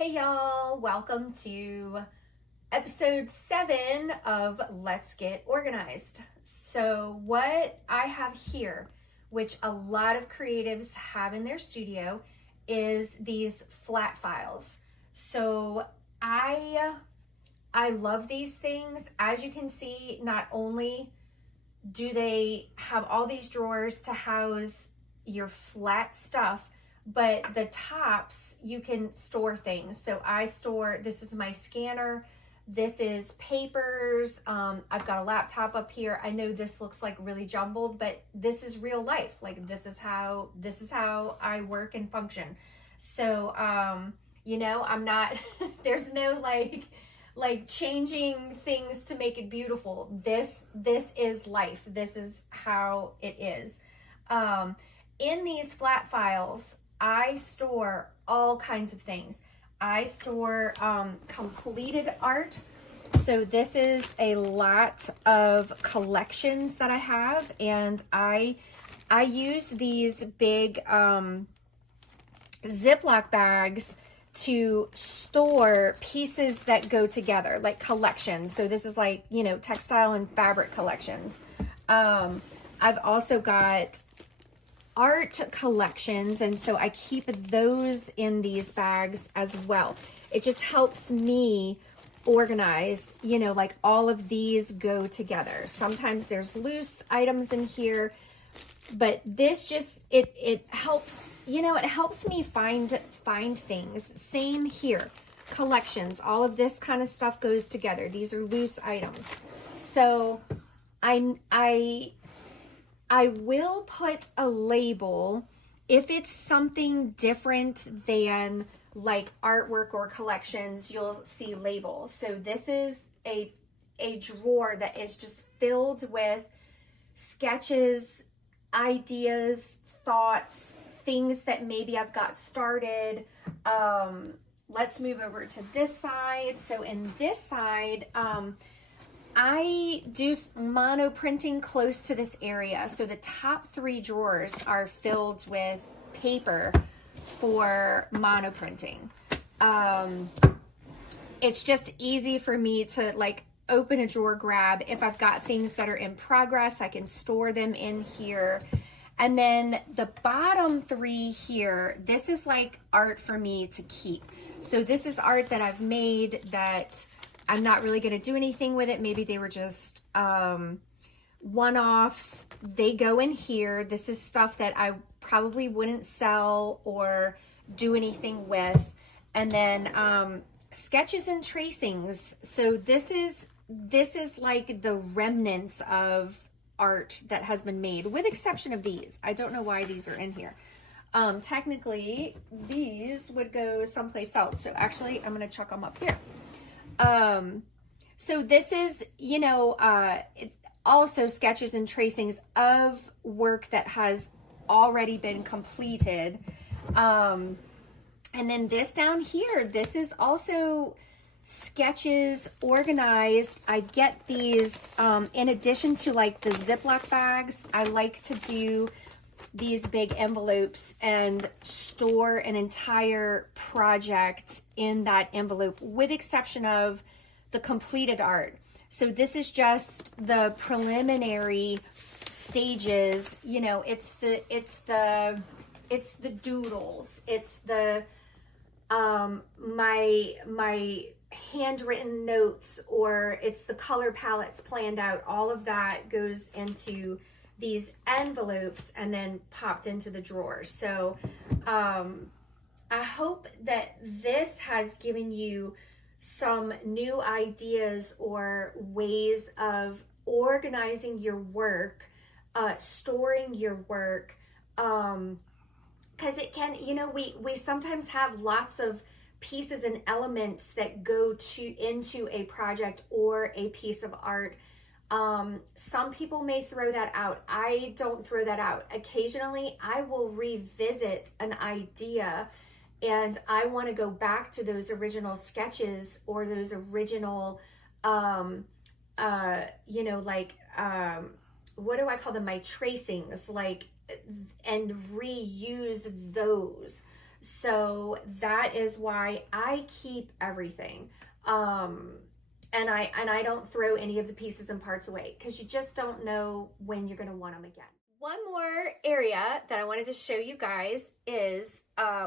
Hey y'all, welcome to episode 7 of Let's Get Organized. So what I have here, which a lot of creatives have in their studio, is these flat files. So I love these things. As you can see, not only do they have all these drawers to house your flat stuff, but the tops you can store things. So I store, this is my scanner, this is papers, I've got a laptop up here. I know this looks like really jumbled, but this is real life. Like this is how I work and function. So I'm not there's no like changing things to make it beautiful. This is life. This is how it is. In these flat files, I store all kinds of things. I store completed art. So this is a lot of collections that I have, and I use these big ziplock bags to store pieces that go together, like collections. So this is like, textile and fabric collections. I've also got art collections, and so I keep those in these bags as well. It just helps me organize, like all of these go together. Sometimes there's loose items in here, but this just it helps, it helps me find things. Same here, collections, all of this kind of stuff goes together. These are loose items. So I will put a label if it's something different than like artwork or collections. You'll see labels. So this is a drawer that is just filled with sketches, ideas, thoughts, things that maybe I've got started. Let's move over to this side. So in this side, I do mono printing close to this area. So the top 3 drawers are filled with paper for mono printing. It's just easy for me to like open a drawer, grab. If I've got things that are in progress, I can store them in here. And then the bottom 3 here, this is like art for me to keep. So this is art that I've made that I'm not really going to do anything with it. Maybe they were just one-offs. They go in here. This is stuff that I probably wouldn't sell or do anything with. And then sketches and tracings. So this is like the remnants of art that has been made, with exception of these. I don't know why these are in here. Technically, these would go someplace else. So actually, I'm going to chuck them up here. So this is, also sketches and tracings of work that has already been completed. And then this down here, this is also sketches organized. I get these, in addition to like the Ziploc bags, I like to do these big envelopes and store an entire project in that envelope, with exception of the completed art. So this is just the preliminary stages. It's the doodles. It's the my handwritten notes, or it's the color palettes planned out. All of that goes into these envelopes and then popped into the drawers. So I hope that this has given you some new ideas or ways of organizing your work, storing your work, because it can, we sometimes have lots of pieces and elements that go into a project or a piece of art. Some people may throw that out. I don't throw that out. Occasionally, I will revisit an idea, and I want to go back to those original sketches or those original, what do I call them? My tracings, and reuse those. So that is why I keep everything. And I don't throw any of the pieces and parts away, because you just don't know when you're going to want them again. One more area that I wanted to show you guys is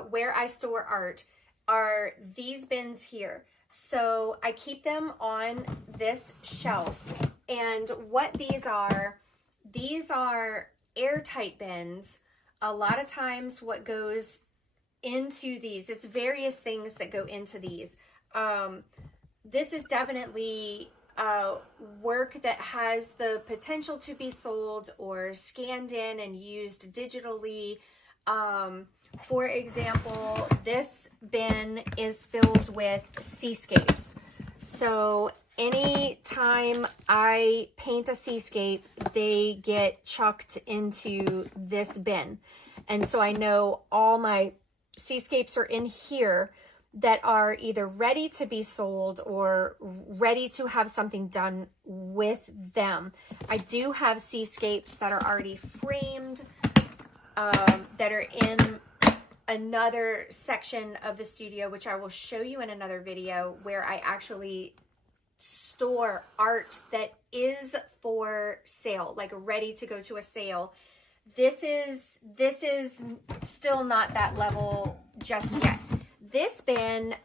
where I store art are these bins here. So I keep them on this shelf. And what these are airtight bins. A lot of times what goes into these, it's various things that go into these. This is definitely work that has the potential to be sold or scanned in and used digitally. For example, this bin is filled with seascapes. So anytime I paint a seascape, they get chucked into this bin. And so I know all my seascapes are in here that are either ready to be sold or ready to have something done with them. I do have seascapes that are already framed, that are in another section of the studio, which I will show you in another video, where I actually store art that is for sale, like ready to go to a sale. This is still not that level just yet. This bin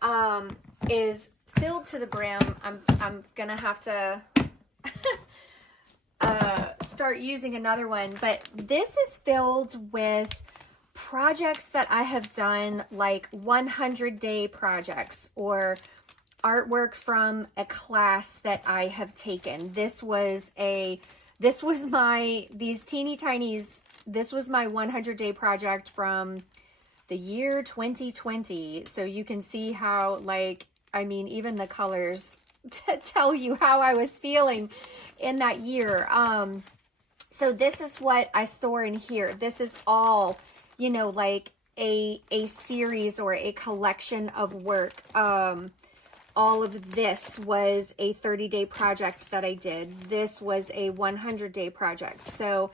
is filled to the brim. I'm gonna have to start using another one, but this is filled with projects that I have done, like 100-day projects or artwork from a class that I have taken. This was my 100-day project from the year 2020. So you can see how, like, I mean, even the colors tell you how I was feeling in that year. So this is what I store in here. This is all, you know, like a series or a collection of work. All of this was a 30-day project that I did. This was a 100-day project. So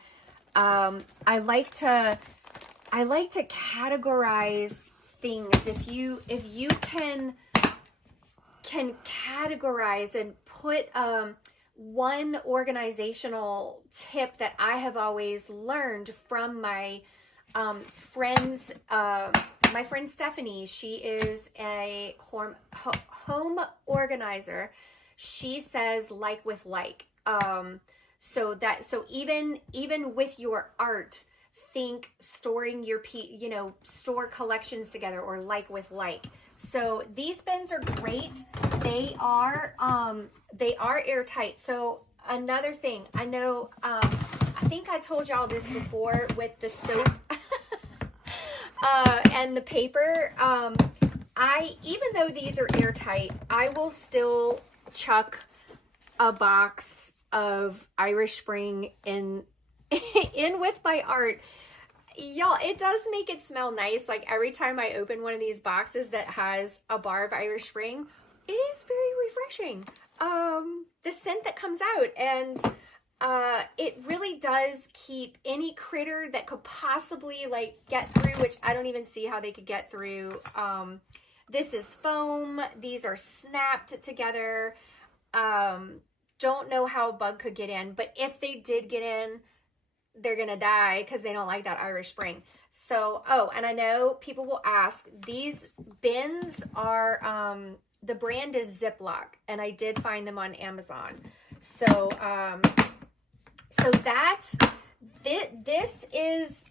I like to categorize things. If you can categorize and put one organizational tip that I have always learned from my friends, my friend Stephanie. She is a home organizer. She says like with like. So even with your art, think storing your store collections together, or like with like. So these bins are great. They are airtight. So another thing, I know, I think I told y'all this before with the soap and the paper. Even though these are airtight, I will still chuck a box of Irish Spring in with my art. Y'all, it does make it smell nice. Like every time I open one of these boxes that has a bar of Irish Spring, it is very refreshing. The scent that comes out, and it really does keep any critter that could possibly like get through, which I don't even see how they could get through. This is foam. These are snapped together. Don't know how a bug could get in, but if they did get in, they're gonna die because they don't like that Irish Spring. So, oh, and I know people will ask, these bins are, the brand is Ziplock, and I did find them on Amazon. So, this is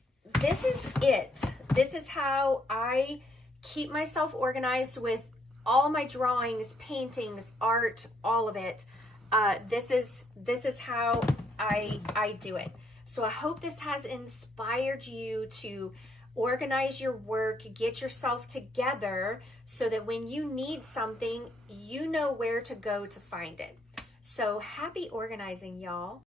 it. This is how I keep myself organized with all my drawings, paintings, art, all of it. This is how I do it. So I hope this has inspired you to organize your work, get yourself together so that when you need something, you know where to go to find it. So happy organizing, y'all.